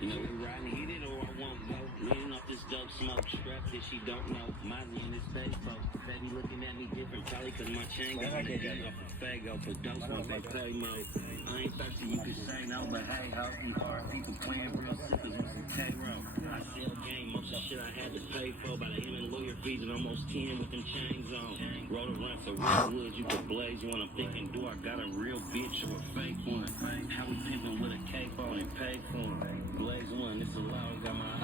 You know, we riding heated or I won't go. Leaning off this dope smoke, strapped that she don't know. Miley in this face, folks. Baby looking at me different, probably cause my chain got me got off a Fago. For dose once I play mode. I ain't thirsty, you could say no, but hey, ho, you hard people playing real sickers with some K-Roll. I sell game, most of the shit I had to pay for. By the end of lawyer fees and almost 10 with them chains on. Roll the run, so real woods, you could blaze one. I'm thinking, do I got a real bitch or a fake one? How we pimping with a cape on and pay for him? Blaze one, it's a law, got my